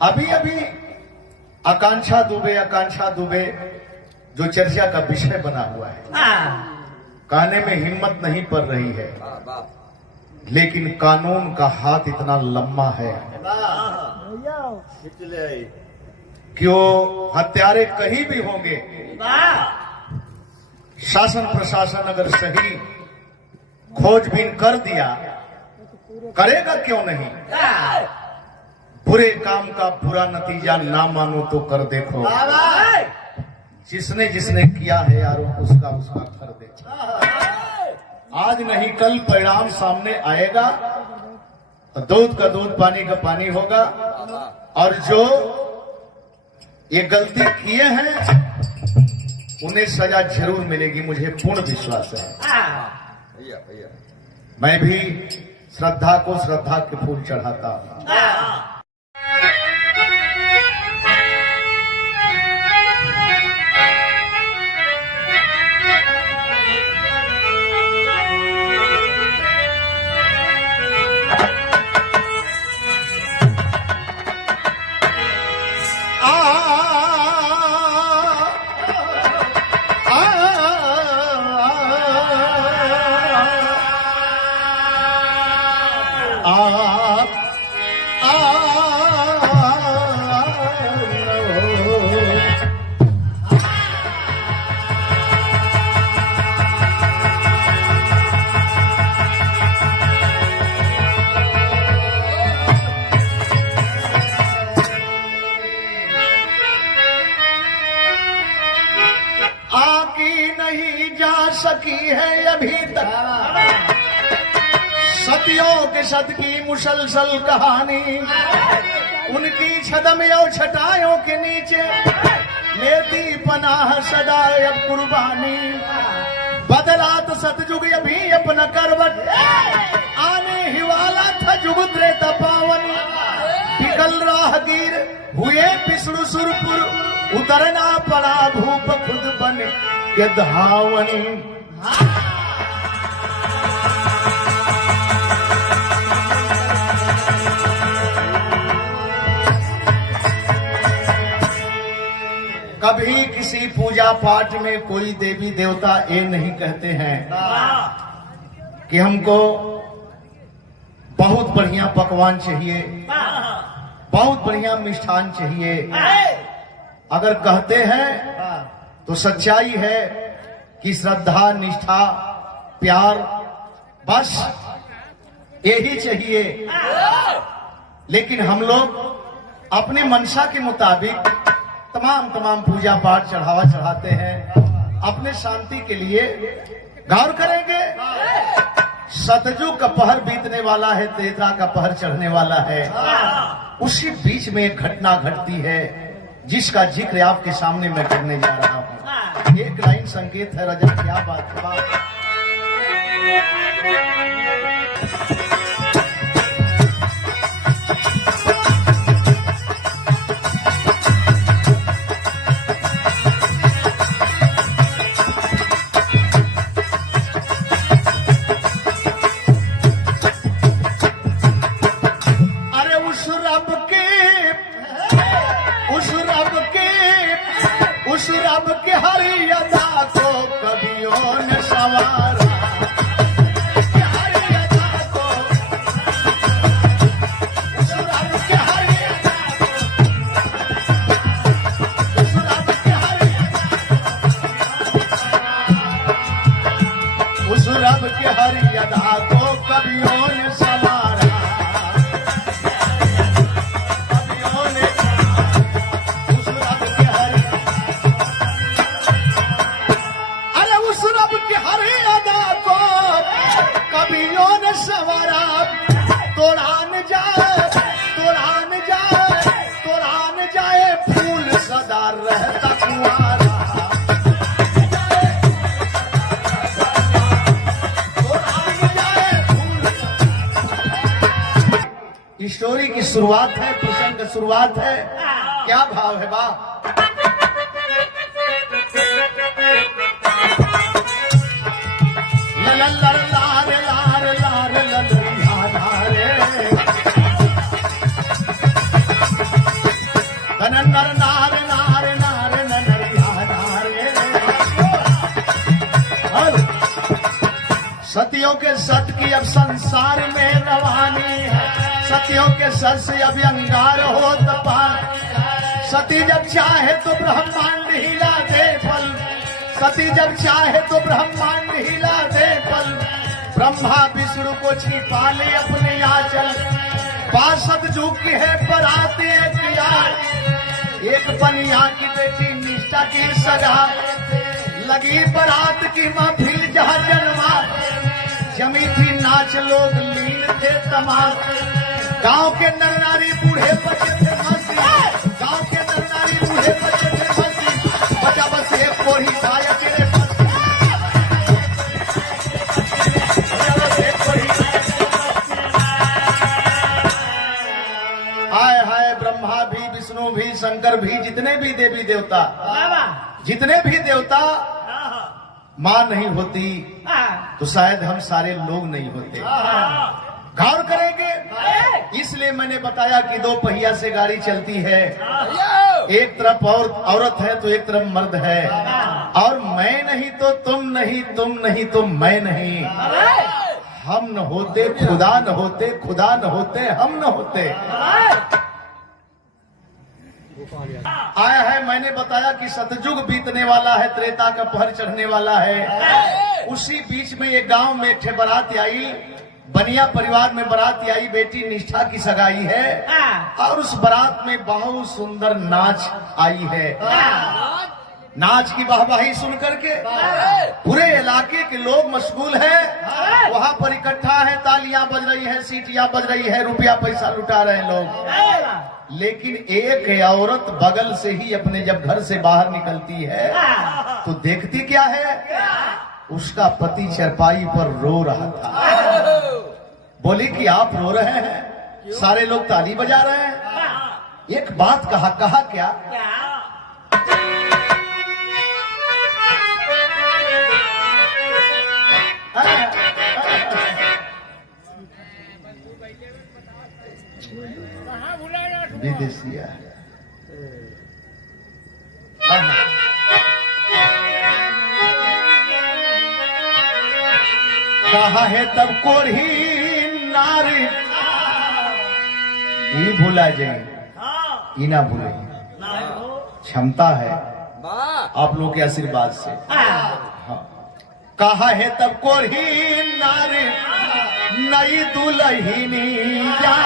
अभी अभी आकांक्षा दुबे जो चर्चा का विषय बना हुआ है, कहने में हिम्मत नहीं पड़ रही है, लेकिन कानून का हाथ इतना लंबा है कि वो हत्यारे कहीं भी होंगे, शासन प्रशासन अगर सही खोजबीन कर दिया, करेगा क्यों नहीं। बुरे काम का बुरा नतीजा ना मानो तो कर देखो, जिसने जिसने किया है यारो उसका कर दे। आज नहीं कल परिणाम सामने आएगा, दूध का दूध पानी का पानी होगा, और जो ये गलती किए हैं उन्हें सजा जरूर मिलेगी, मुझे पूर्ण विश्वास है। मैं भी श्रद्धा को श्रद्धा के फूल चढ़ाता हूं। सकी है अभी तक सतियों के सत की मुसलसल कहानी, उनकी छदम और छटायों के नीचे लेती पनाह सदा अब कुर्बानी। बदला तो सतयुग अभी अपना करवट, आने ही वाला था जुग त्रेता पावन। पिघल राहगीर हुए पिछड़ू सुरपुर, उतरना पड़ा भूप खुद बन के धावन। कभी किसी पूजा पाठ में कोई देवी देवता ये नहीं कहते हैं कि हमको बहुत बढ़िया पकवान चाहिए, बहुत बढ़िया मिष्ठान चाहिए। अगर कहते हैं तो सच्चाई है कि श्रद्धा, निष्ठा, प्यार, बस यही चाहिए। लेकिन हम लोग अपने मनसा के मुताबिक तमाम पूजा पाठ चढ़ावा चढ़ाते हैं अपने शांति के लिए। गौर करेंगे, सतयुग का पहर बीतने वाला है, त्रेता का पहर चढ़ने वाला है। उसी बीच में एक घटना घटती है जिसका जिक्र आपके सामने मैं करने जा रहा हूँ। एक लाइन संकेत है, रजत क्या बात है। उस रब के हरी अदा को कवियों ने संवारा, हरी अदा को, उस रब के हरी अदा को, उस रब के हरी अदा, उस रब के हरी अदा को कवियों ने संवारा। तोड़ान जाए फूल सदा रहता कुंवारा। स्टोरी की शुरुआत है, प्रसंग की शुरुआत है। क्या भाव है बा? नर नार नार नार नरिया नारे। सतियों के सत की अब संसार में रवानी है, सतियों के सत से अब अंगार हो तपान। सती जब चाहे तो ब्रह्मांड हिला दे फल, सती जब चाहे तो ब्रह्मांड हिला दे फल। ब्रह्मा विष्णु को छिपा ले अपने आंचल, 62 जुग की है बरात एक बनिया की बेटी निष्ठा की सगा। लगी बरात की महफिल जहाँ जन्मा, जमी थी नाच लोग लीन थे तमाम। गांव के नर नारी बूढ़े बच्चे थे मस्ती, गांव के नर नारी बूढ़े बच्चे थे मस्ती। बचा बस एक कोढ़ी गायक रे मस्ती, बचा बस एक कोढ़ी। हाय हाय ब्रह्मा भी विष्णु भी शंकर भी जितने भी देवी देवता, जितने भी देवता मां नहीं होती तो शायद हम सारे लोग नहीं होते। गौर करेंगे, इसलिए मैंने बताया कि 2 पहिया से गाड़ी चलती है, एक तरफ और औरत है तो एक तरफ मर्द है। और मैं नहीं तो तुम नहीं, तुम नहीं तो मैं नहीं। हम न होते खुदा न होते, खुदा न होते हम न होते। आया है, मैंने बताया कि सतयुग बीतने वाला है, त्रेता का पहर चढ़ने वाला है। उसी बीच में एक गांव में एक बारात आई, बनिया परिवार में बारात आई, बेटी निष्ठा की सगाई है। और उस बारात में बहुत सुंदर नाच आई है। नाच की वाहवाही सुन करके पूरे इलाके के लोग मशगूल हैं, वहां पर इकट्ठा है, तालियां बज रही है, सीटियां बज रही है, रुपया पैसा लुटा रहे हैं लोग। लेकिन एक औरत बगल से ही अपने जब घर से बाहर निकलती है तो देखती क्या है, उसका पति चरपाई पर रो रहा था। बोली कि आप रो रहे हैं, सारे लोग ताली बजा रहे हैं। एक बात कहा क्या? विदेशिया कहा है तब कोढ़ी नारी, ये भूला जाए, ये ना भूले। क्षमता है आप लोगों के आशीर्वाद से। हाँ। कहा है तब कोढ़ी नारी, नई दुल्हनिया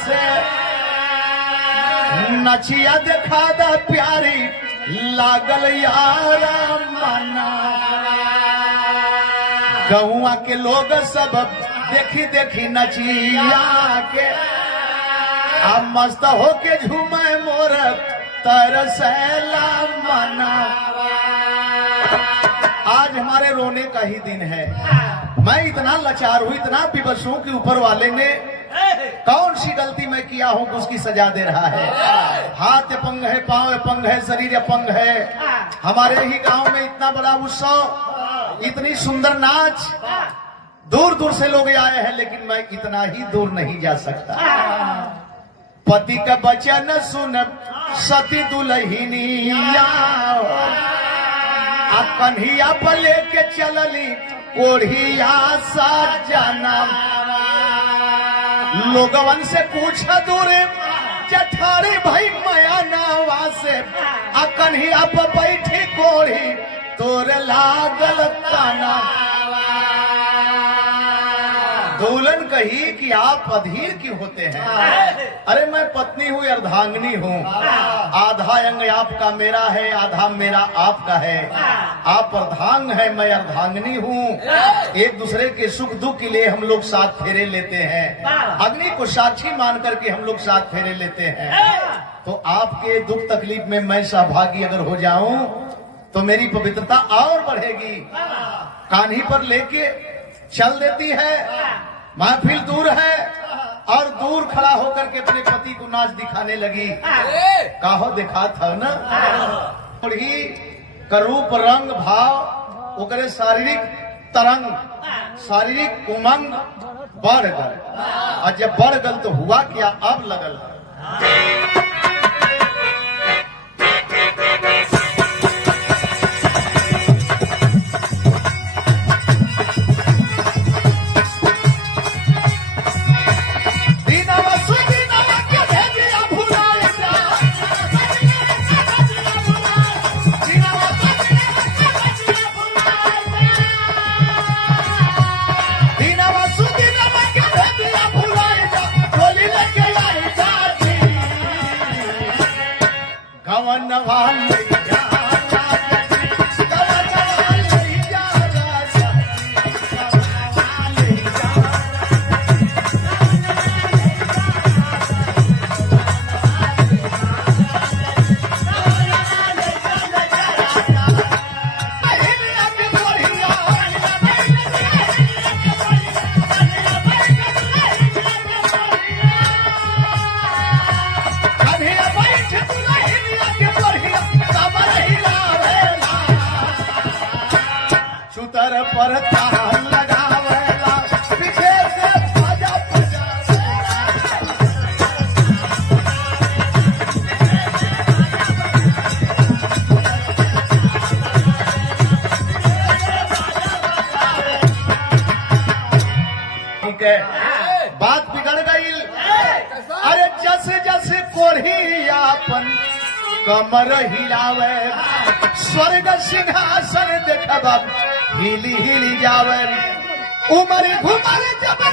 से नचिया देखा दा प्यारी, लागल यारा मना। गौआ के लोग सब देखी देखी नचिया के, अब मस्त होके झूमे मोर तरसैला मना। आज हमारे रोने का ही दिन है। मैं इतना लाचार हूँ, इतना विवश हूँ कि ऊपर वाले ने कौन सी गलती मैं किया हूँ कि उसकी सजा दे रहा है। हाथ अपंग है, पांव अपंग है, शरीर अपंग है। हमारे ही गांव में इतना बड़ा उत्सव, इतनी सुंदर नाच, दूर दूर से लोग आए हैं, लेकिन मैं इतना ही दूर नहीं जा सकता। पति का वचन सुन सती दुल्हनिया, कन्हिया पर लेके चलली कोढ़िया सा जनम। लोगवन से पूछ दूर जठारी भाई माया नावा से, कन्हिया पर बैठी कोढ़ी तोर लागल ताना। दुल्हन कही कि आप अधीर क्यों होते हैं? अरे मैं पत्नी हूँ, अर्धांगिनी हूँ। आधा अंग आपका मेरा है, आधा मेरा आपका है। आप अर्धांग है, मैं अर्धांगिनी हूँ। एक दूसरे के सुख दुख के लिए हम लोग साथ फेरे लेते हैं। अग्नि को साक्षी मान करके हम लोग साथ फेरे लेते हैं। तो आपके दुख तकलीफ में मैं सहभागी अगर हो जाऊं तो मेरी पवित्रता और बढ़ेगी। कान्ही पर लेके चल देती है, महफिल दूर है, और दूर खड़ा होकर के अपने पति को नाच दिखाने लगी। काहो दिखा था ना, ही का रूप रंग भाव ओकरे शारीरिक तरंग, शारीरिक उमंग बढ़ गल। और जब बढ़ गल तो हुआ क्या, अब लगल कवन वाले सुतर पर ताल लगावेला पीछे से बाजा ठीक है, बात बिगड़ गई। अरे जैसे जैसे कोढ़ियापन कमर हिलावे स्वर्ग सिंहासन देखब हिली हिली जावे उमर घुमर जब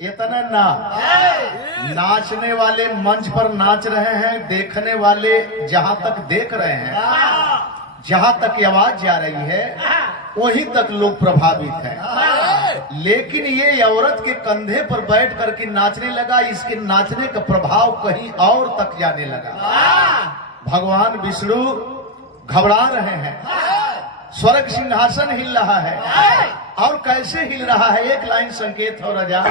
इतना ना नाचने वाले मंच पर नाच रहे हैं, देखने वाले जहां तक देख रहे हैं, जहां तक आवाज जा रही है वहीं तक लोग प्रभावित हैं। लेकिन ये औरत के कंधे पर बैठ करके नाचने लगा, इसके नाचने का प्रभाव कहीं और तक जाने लगा। भगवान विष्णु घबरा रहे हैं, स्वर्ग सिंहासन हिल रहा है। और कैसे हिल रहा है, एक लाइन संकेत हो राजा।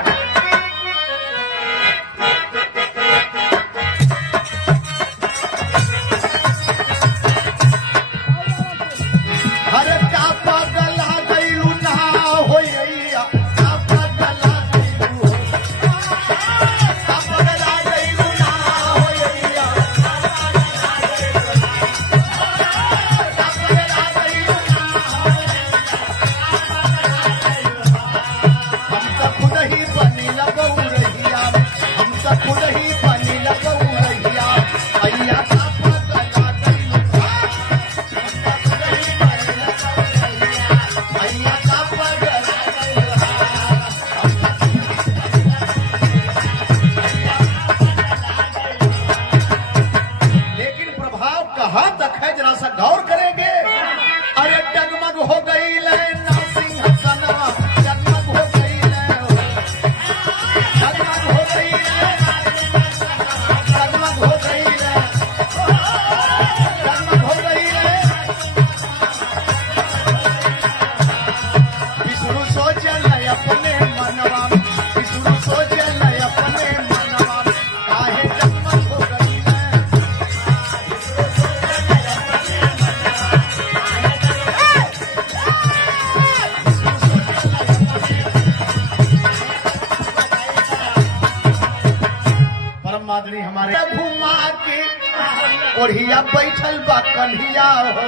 हमारे घुमा के ओढ़िया बैठल बा कन्हिया हो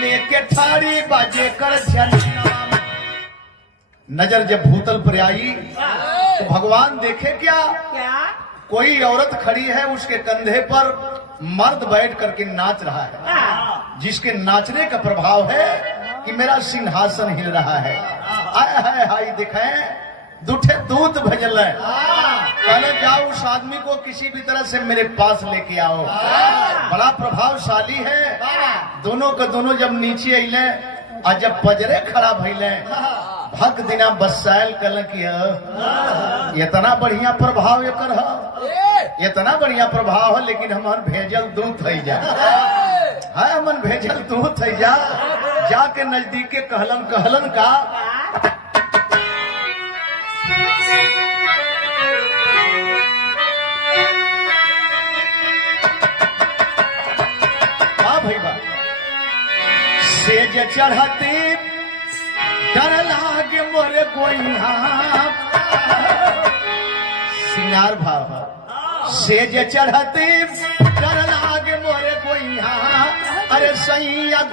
लेके ठाड़ी बाजे कर नजर जब भूतल पर आई तो भगवान देखे क्या कोई औरत खड़ी है, उसके कंधे पर मर्द बैठ करके नाच रहा है, जिसके नाचने का प्रभाव है कि मेरा सिंहासन हिल रहा है। आय हाय हाय दिखे दूठे दूत भजल है, कहले जाओ उस आदमी को किसी भी तरह से मेरे पास लेके आओ, बड़ा प्रभावशाली है। दोनों के दोनों जब नीचे अले और जब पजरे खड़ा भइले भक्त दिना बसायल कल की इतना बढ़िया प्रभाव एकर है, इतना बढ़िया प्रभाव है। लेकिन हमन भेजल दूत है जा है, हमन भेजल दूत है जा, जाके नजदीक के कहलन कहलन का सेज चढ़ती डर लागे मोरे गोइहा, सिंगार भाव सेज चढ़ती डर लागे मोरे गोइहा, अरे सैया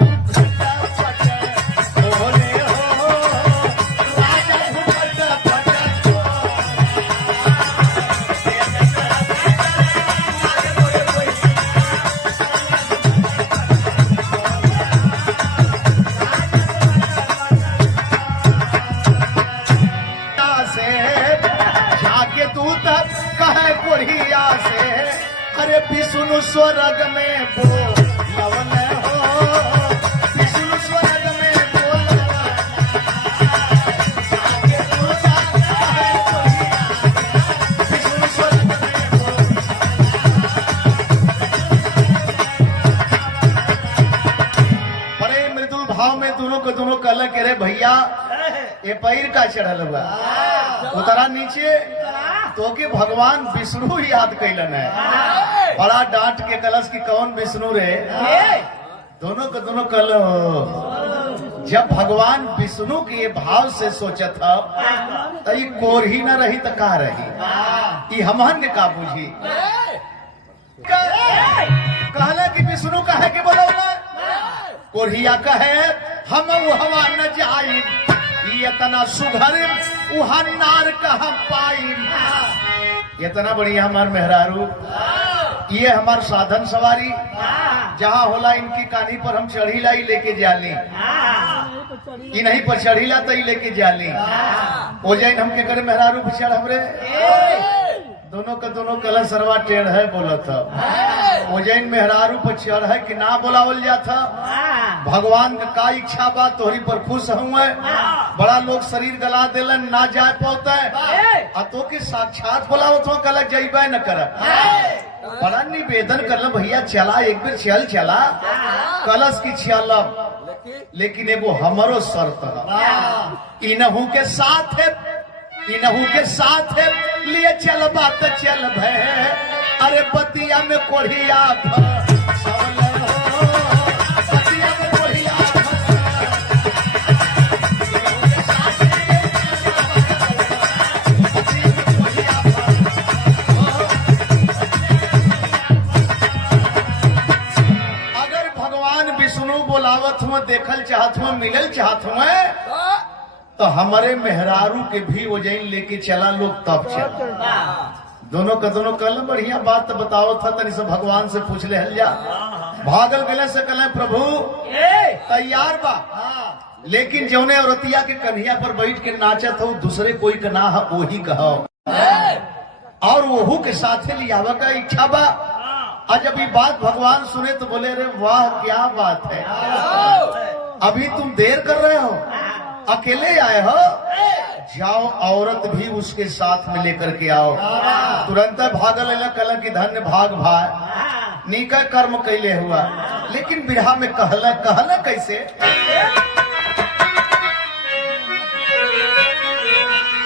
विष्णु स्वर्ग में बोलवन हो, विष्णु स्वर्ग में विष्णु स्वर्ग में बड़े मृदुल भाव में दोनों को दोनों कल के रे भैया ये पैर का चढ़ल हुआ उतरा नीचे तो कि भगवान विष्णु याद कैलन है। बड़ा डांट के कलश की कौन विष्णु रे, दोनों को दोनों कल जब भगवान विष्णु के भाव से सोचत तो ये कोर ही न रही तो का रही, ये हमहन के का बुझी। कहला कि विष्णु कहे कि बोलो कोरिया कहे हम हवा न जाई, इतना सुघर उहा नार कहा पाई। इतना बढ़िया हमार मेहरारू, ये हमार साधन सवारी जहाँ होला इनकी कानी पर हम चढ़ी लाई लेके जाली, ये नहीं पर चढ़ी ला तो लेके जाली हो जाए हम के करे मेहरारू पिछड़ हमरे दोनों का दोनों कलर सरवा टेढ़ है बोला था ओजैन मेहरारू पर चढ़ है कि ना बोलावल जाता। भगवान का इच्छा बात तोहरी पर खुश हुए, बड़ा लोग शरीर गला दिलन ना जा पाता है, तो के साक्षात बोलावत हो कल जैबे न कर। बड़ा निवेदन कर भैया चला एक बार चल चला कलश की चलब, लेकिन एगो हमारो शर्त है इनहू के साथ है, इनहू के साथ है लिए चल बात चल भे। अरे बतिया में कोढ़िया बतिया में कोढ़िया अगर भगवान विष्णु बोलावत हुआ देखल चाहत हुआ मिलल चाहत हुआ तो हमारे मेहरारू के भी वो जैन लेके चला लोग तब चल। दोनों का दोनों कल बढ़िया बात तो बताओ था तनी से भगवान से पूछ ले हल जा। भागल गले से कल प्रभु तैयार बा, लेकिन जौने औरतिया के कन्हैया पर बैठ के नाचत हो दूसरे कोई का ना है वही कहो, और वहू के साथे लियावा का इच्छा बा। आज जब ये बात भगवान सुने तो बोले रे वाह क्या बात है, अभी तुम देर कर रहे हो, अकेले आए हो, जाओ औरत भी उसके साथ में लेकर के आओ। तुरंत भागल कल की धन्य भाग भाई नीका कर्म कैले हुआ, लेकिन बिरहा में कहला कहला कैसे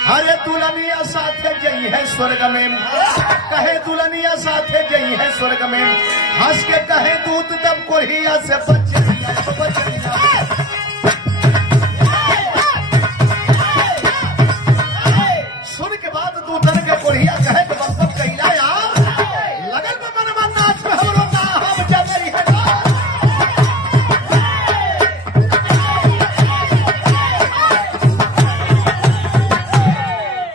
हरे दुल्हनिया साथे जई है स्वर्ग में, कहे दुल्हनिया साथे जई है स्वर्ग में, हंस के कहे दूत तब कोरिया से बच कोरिया कहे तो बंपम कहिला यार लगन में मन नाच में हमरो ना हम जगरी है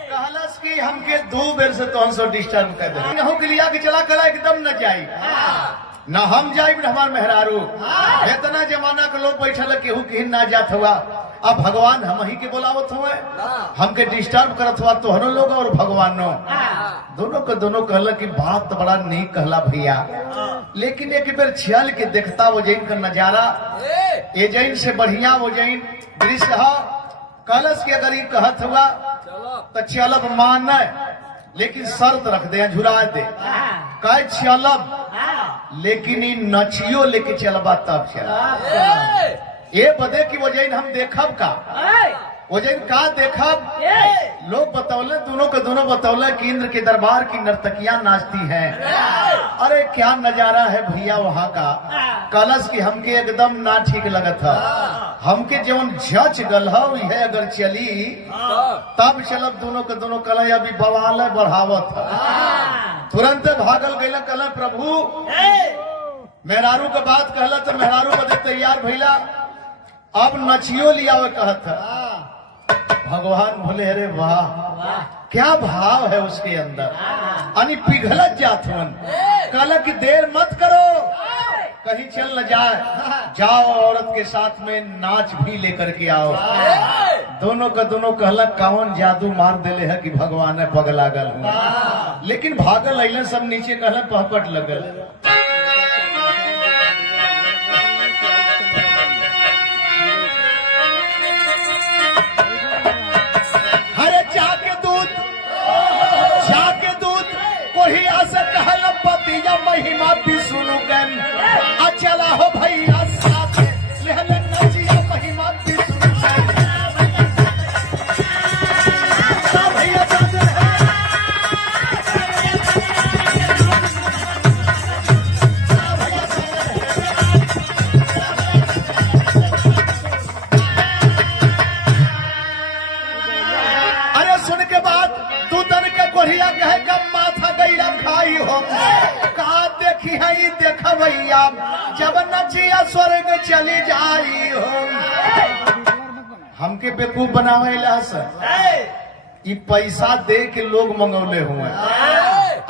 कहलस की हमके दो बेर से तो हमसे डिस्टर्ब कर दे नहु के लिया कि चला कला एकदम न जाई ना हम जाई न हमार मेहरारू। इतना जमाना के लोग बैठल केहू कहीं ना जात हुआ, अब भगवान हम ही के बोलावत हुए, हमके डिस्टर्ब करत हुआ तो हनो लोग और भगवानो दोनों को दोनों कहला कि बात तो बड़ा नहीं कहला भैया, लेकिन एक बार चल के देखता वो जैन का नजारा ये जैन से बढ़िया वो जैन दृश्य है। कलश के अगर ये कहत हुआ तो चलब मान, लेकिन शर्त रख दे झुरा दे कह चलब, लेकिन इन नचियो लेके चलबा तब चल ये बदे की वजह हम देखब का वजह का देखब लोग बतौले दोनों के दोनों बतौले कि इंद्र के दरबार की नर्तकियां नाचती हैं। अरे क्या नजारा है भैया वहाँ का। कलश की हमके एकदम ना ठीक लगत है, हमके जवन झच गल है अगर चली तब चलब दोनों के दोनों कल अभी बवाल बढ़ावत है। तुरंत भागल गए कल प्रभु मेहरारू का बात कहला तो मेहरारू बदे तैयार भैला, अब नचियो लिया कहत भगवान बोले अरे वाह क्या भाव है उसके अंदर, अनि पिघलत जात मन कल की देर मत करो कहीं चल न जाए, जाओ औरत के साथ में नाच भी लेकर के आओ। दोनों का दोनों कहलक कौन जादू मार देले है कि भगवान पगला गल हुआ। लेकिन भागल अइले सब नीचे कहलक पहपट लगल। अरे जाके दूत कोई आसे कहल पतिया महिमा भी सुनु गन चला हो भैया साथ लेहले नचिया महिमा भी सुनु गन सब भैया जाते हैं। अरे सुन के बाद दूतन के कोढ़िया कहे कब माथा गैया खाई हो कहा देखी है ये देख भैया जब नचिया स्वर्ग चली जाई हो। हमके बेवकूफ बनावे ये पैसा दे के लोग मंगौले हुए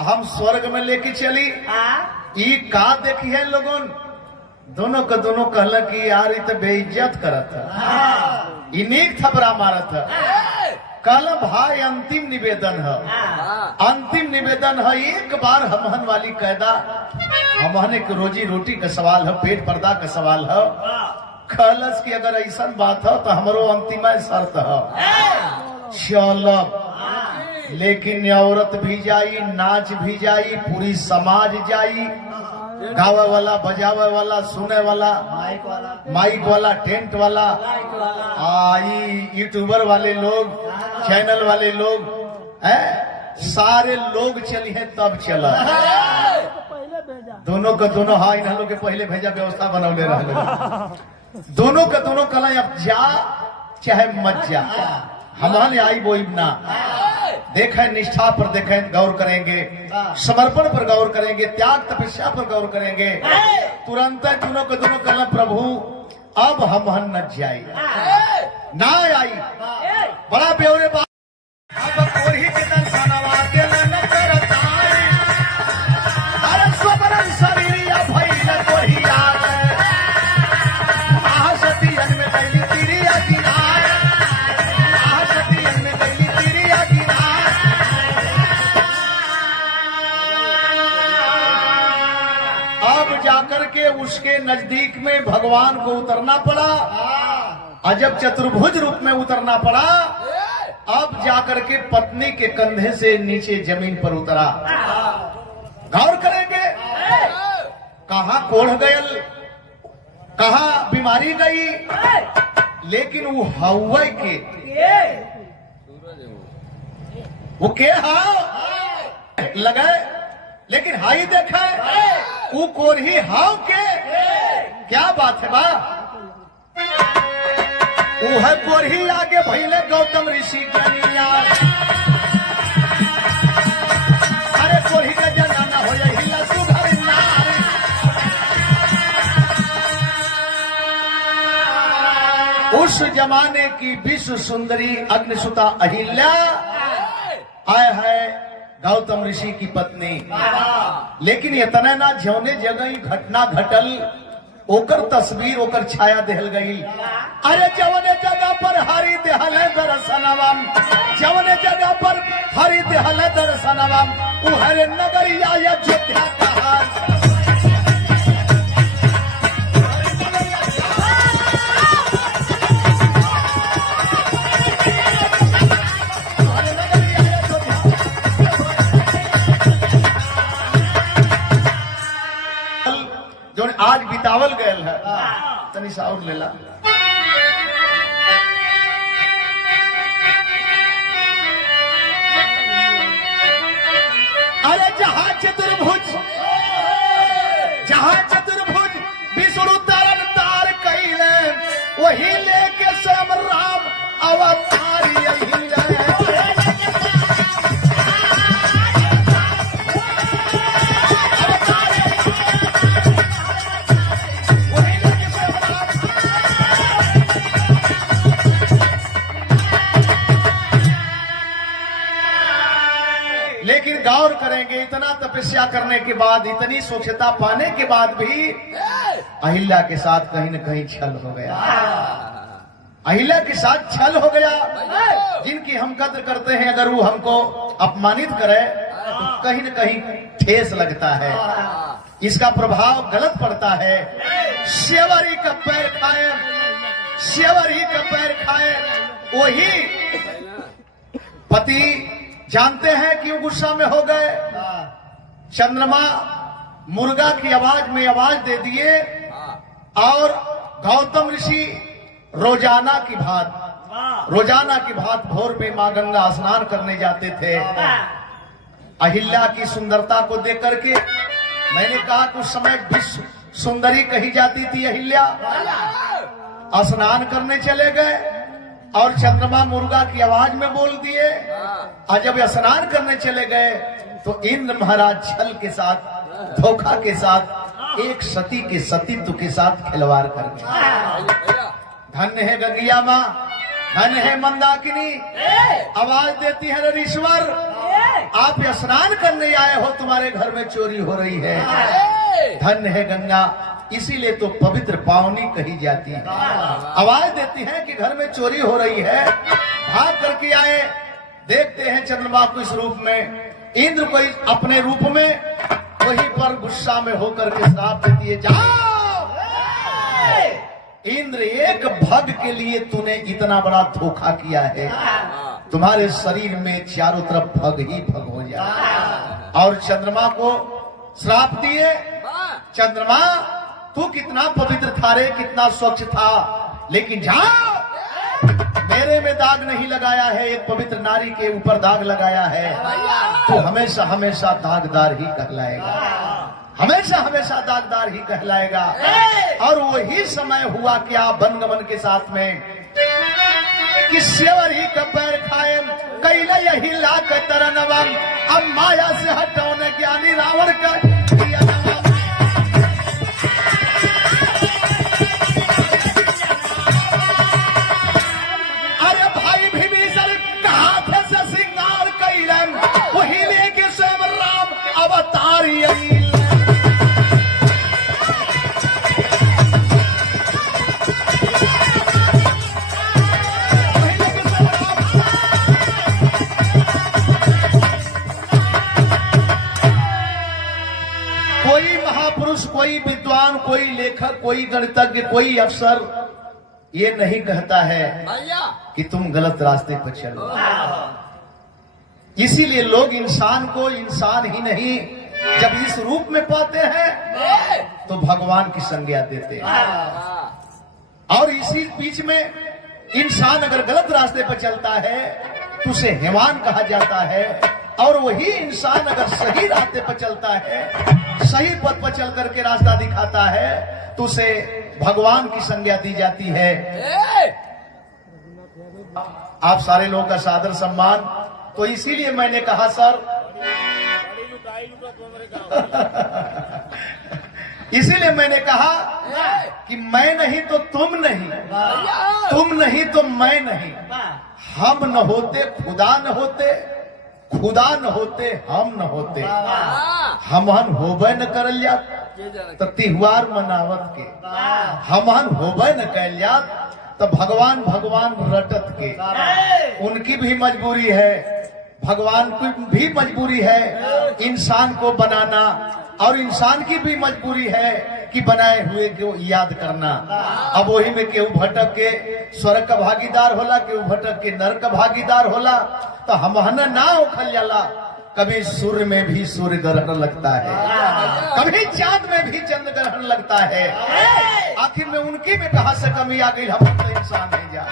हम स्वर्ग में लेके चली ये का देखी है लोगों दोनों का दोनों कहल कि यार ये तो बेइज्जत करत है ये नीक थपरा मारत है। कल भाई अंतिम निवेदन है एक बार हमहन वाली कायदा हमहन एक रोजी रोटी का सवाल है पेट पर्दा का सवाल है खलस की अगर ऐसा बात है तो हमारो अंतिम शर्त है चलब लेकिन औरत भी जाई नाच भी जाई पूरी समाज जाई गावे वाला बजावे वाला सुने वाला माइक वाला टेंट वाला आई यूट्यूबर वाले लोग चैनल वाले लोग सारे लोग चली हैं तब चला दोनों का दोनों हाँ इन लोग के पहले भेजा व्यवस्था बनौले रहे दोनों का दोनों कला अब जा चाहे मत जा हमारे आई वो ना देखें निष्ठा पर देखें गौर करेंगे समर्पण पर गौर करेंगे त्याग तपस्या पर गौर करेंगे तुरंत दोनों को दोनों कल प्रभु अब हम न जाए ना आई बड़ा ब्यौरे बात अब कोई के दर्शनवा के न करता अरे स्वरन शरीरिया भइल कोई याद महासतियन में दैली तिरिया किनार महासतियन में दैली तिरिया किनार अब जाकर के उसके नजदीक में भगवान को उतरना पड़ा अजब चतुर्भुज रूप में उतरना पड़ा। अब जाकर के पत्नी के कंधे से नीचे जमीन पर उतरा गौर करेंगे कहां कोढ़ गयल कहां बीमारी गई लेकिन वो हवा के वो के हाँ लगे लेकिन हाई देखे वो कोरही हाव के क्या बात है बा वो है कोरही आगे भैले गौतम ऋषि ज्ञानिया अरे कोरही का जनाना हो जाए सुधर उस जमाने की विश्व सुंदरी अग्निसुता अहिल्या आए है गौतम ऋषि की पत्नी लेकिन इतना ना जौने जगह ही घटना घटल ओकर तस्वीर ओकर छाया देहल गई। अरे जवने जगह पर हरि देहल दर्शनवम जवने जगह पर हरि देहल दर्शनवम वो हरे नगरिया अयोध्या कहा आज बितावल गयल है तनी सा और लेला अरे जहां चतुर्भुज विष्णु तरन तार कैले वही लेके स्वयं राम अवतार यही गौर करेंगे इतना तपस्या करने के बाद इतनी स्वच्छता पाने के बाद भी अहिल्या के साथ कहीं न कहीं छल हो गया अहिल्या के साथ छल हो गया। जिनकी हम कद्र करते हैं अगर वो हमको अपमानित करे तो कहीं न कहीं ठेस लगता है, इसका प्रभाव गलत पड़ता है। शेवरी का पैर खाए, शेवरी का पैर खाए। वही पति जानते हैं क्यों गुस्सा में हो गए। चंद्रमा मुर्गा की आवाज में आवाज दे दिए और गौतम ऋषि रोजाना की भांति भोर में मां गंगा स्नान करने जाते थे। अहिल्या की सुंदरता को देख करके मैंने कहा कि उस समय विश्व सुंदरी कही जाती थी अहिल्या। स्नान करने चले गए और चंद्रमा मुर्गा की आवाज में बोल दिए, और जब स्नान करने चले गए तो इंद्र महाराज छल के साथ, धोखा के साथ, एक सती के सतीत्व के साथ खिलवाड़ कर गए। धन्य है गंगिया माँ, धन्य है मंदाकिनी। आवाज देती है ऋषिवर, आप स्नान करने आए हो, तुम्हारे घर में चोरी हो रही है। धन्य है गंगा, इसीलिए तो पवित्र पावनी कही जाती है। आवाज देती है कि घर में चोरी हो रही है, भाग करके आए। देखते हैं चंद्रमा को इस रूप में, इंद्र को अपने रूप में, वहीं पर गुस्सा में होकर के श्राप देती है, जाओ इंद्र, एक भग के लिए तूने इतना बड़ा धोखा किया है, तुम्हारे शरीर में चारों तरफ भग ही भग हो जाए। और चंद्रमा को श्राप दिए, चंद्रमा तू कितना पवित्र था रे, कितना स्वच्छ था, लेकिन जाओ, मेरे में दाग नहीं लगाया है, एक पवित्र नारी के ऊपर दाग लगाया है, तो हमेशा हमेशा दागदार ही कहलाएगा, हमेशा हमेशा दागदार ही कहलाएगा। और वही समय हुआ क्या बनगमन के साथ में कि शेवर ही का पैर खाए, कैला यही लाख तरनवम, अब माया से हटौने ज्ञानी रावण का कोई विद्वान, कोई लेखक, कोई गणितज्ञ, कोई अफसर ये नहीं कहता है कि तुम गलत रास्ते पर चलो। इसीलिए लोग इंसान को इंसान ही नहीं, जब इस रूप में पाते हैं तो भगवान की संज्ञा देते हैं। और इसी बीच में इंसान अगर गलत रास्ते पर चलता है तो उसे हैवान कहा जाता है, और वही इंसान अगर सही रास्ते पर चलता है, सही पथ पर चल करके रास्ता दिखाता है, तो उसे भगवान की संज्ञा दी जाती है। आप सारे लोगों का सादर सम्मान, तो इसीलिए मैंने कहा सर इसीलिए मैंने कहा कि मैं नहीं तो तुम नहीं, तुम नहीं तो मैं नहीं, हम न होते खुदा न होते, खुदा न होते हम न होते, हमहन होबे न करल जात तो तिहार मनावत के, हमहन होबे न कैल जात तो भगवान भगवान रटत के। उनकी भी मजबूरी है, भगवान की भी मजबूरी है इंसान को बनाना, और इंसान की भी मजबूरी है कि बनाए हुए को याद करना। अब वही में केहू भटक के स्वर्ग का भागीदार होला, केहू भटक के नरक का भागीदार होला, तो हमहन ना उखल जाला। कभी सूर्य में भी सूर्य ग्रहण लगता है, कभी चांद में भी चंद्र ग्रहण लगता है। आखिर में उनकी में कहा से कमी आ गई, हम तो इंसान नहीं जा।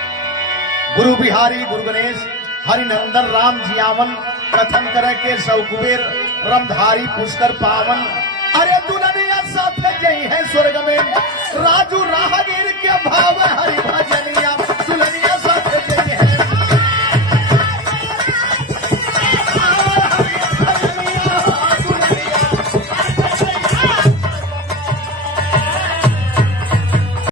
गुरु बिहारी गुरु गणेश हरिनंदन राम जियावन, कथन करे के सौ कुबेर रमधारी पुष्कर पावन। अरे दुल्हनिया साथ जई है स्वर्ग में, राजू राहगीर के